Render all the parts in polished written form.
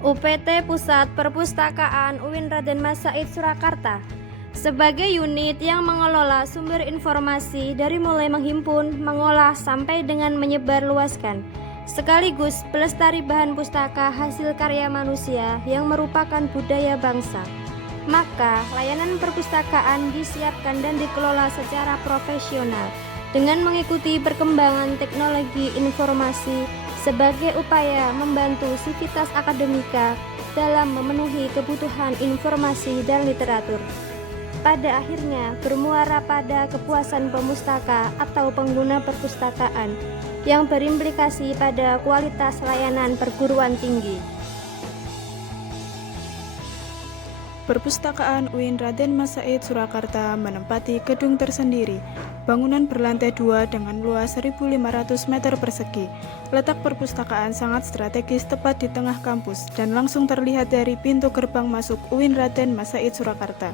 UPT Pusat Perpustakaan UIN Raden Mas Said Surakarta sebagai unit yang mengelola sumber informasi dari mulai menghimpun, mengolah sampai dengan menyebarluaskan, sekaligus pelestari bahan pustaka hasil karya manusia yang merupakan budaya bangsa. Maka layanan perpustakaan disiapkan dan dikelola secara profesional dengan mengikuti perkembangan teknologi informasi sebagai upaya membantu sivitas akademika dalam memenuhi kebutuhan informasi dan literatur. Pada akhirnya bermuara pada kepuasan pemustaka atau pengguna perpustakaan yang berimplikasi pada kualitas layanan perguruan tinggi. Perpustakaan UIN Raden Mas Said Surakarta menempati gedung tersendiri, bangunan berlantai 2 dengan luas 1.500 meter persegi. Letak perpustakaan sangat strategis tepat di tengah kampus dan langsung terlihat dari pintu gerbang masuk UIN Raden Mas Said Surakarta.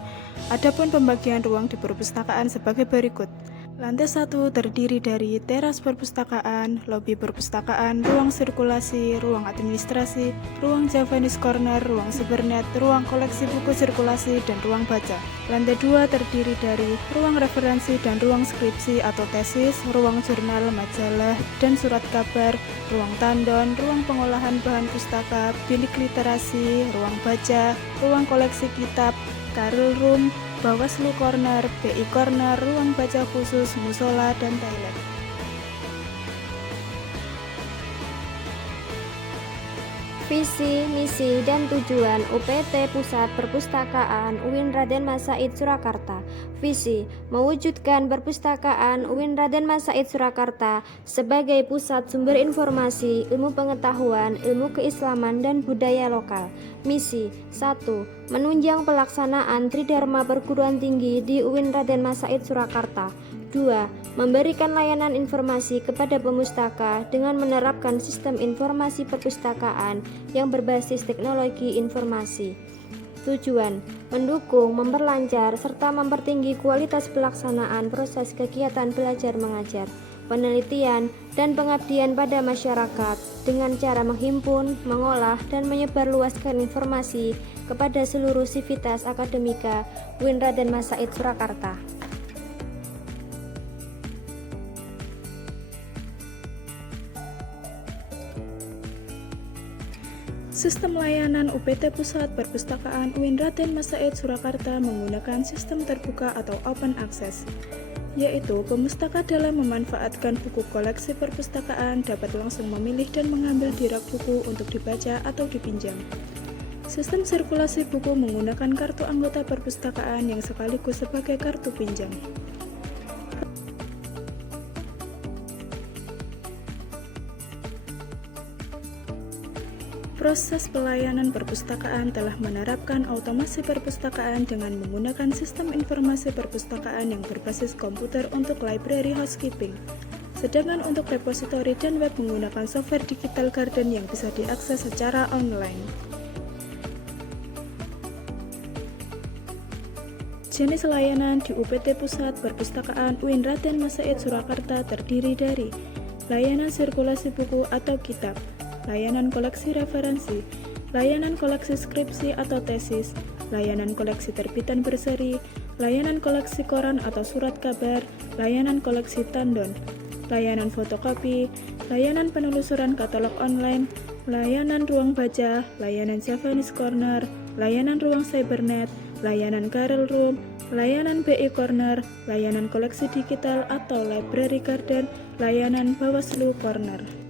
Adapun pembagian ruang di perpustakaan sebagai berikut. Lantai 1 terdiri dari teras perpustakaan, lobi perpustakaan, ruang sirkulasi, ruang administrasi, ruang Javanese Corner, ruang Cybernet, ruang koleksi buku sirkulasi, dan ruang baca. Lantai 2 terdiri dari ruang referensi dan ruang skripsi atau tesis, ruang jurnal, majalah, dan surat kabar, ruang tandon, ruang pengolahan bahan pustaka, bilik literasi, ruang baca, ruang koleksi kitab, Carol Room, Bawaslu Corner, BI Corner, ruang baca khusus, musola, dan toilet. Visi, misi, dan tujuan UPT Pusat Perpustakaan UIN Raden Mas Said Surakarta. Visi, mewujudkan perpustakaan UIN Raden Mas Said Surakarta sebagai pusat sumber informasi, ilmu pengetahuan, ilmu keislaman, dan budaya lokal. Misi, 1. Menunjang pelaksanaan Tridharma Perguruan Tinggi di UIN Raden Mas Said Surakarta. 2. Memberikan layanan informasi kepada pemustaka dengan menerapkan sistem informasi perpustakaan yang berbasis teknologi informasi. Tujuan: mendukung, memperlancar, serta mempertinggi kualitas pelaksanaan proses kegiatan belajar mengajar, penelitian, dan pengabdian pada masyarakat dengan cara menghimpun, mengolah, dan menyebarluaskan informasi kepada seluruh sivitas akademika UIN Raden Mas Said Surakarta. Sistem layanan UPT Pusat Perpustakaan UIN Raden Mas Said Surakarta menggunakan sistem terbuka atau open access, yaitu pemustaka dalam memanfaatkan buku koleksi perpustakaan dapat langsung memilih dan mengambil di rak buku untuk dibaca atau dipinjam. Sistem sirkulasi buku menggunakan kartu anggota perpustakaan yang sekaligus sebagai kartu pinjam. Proses pelayanan perpustakaan telah menerapkan otomasi perpustakaan dengan menggunakan sistem informasi perpustakaan yang berbasis komputer untuk library housekeeping. Sedangkan untuk repositori dan web menggunakan software Digital Garden yang bisa diakses secara online. Jenis layanan di UPT Pusat Perpustakaan UIN Raden Mas Said Surakarta terdiri dari layanan sirkulasi buku atau kitab, layanan koleksi referensi, layanan koleksi skripsi atau tesis, layanan koleksi terbitan berseri, layanan koleksi koran atau surat kabar, layanan koleksi tandon, layanan fotokopi, layanan penelusuran katalog online, layanan ruang baca, layanan Javanese Corner, layanan ruang Cybernet, layanan Carol Room, layanan BI Corner, layanan koleksi digital atau Library Garden, layanan Bawaslu Corner.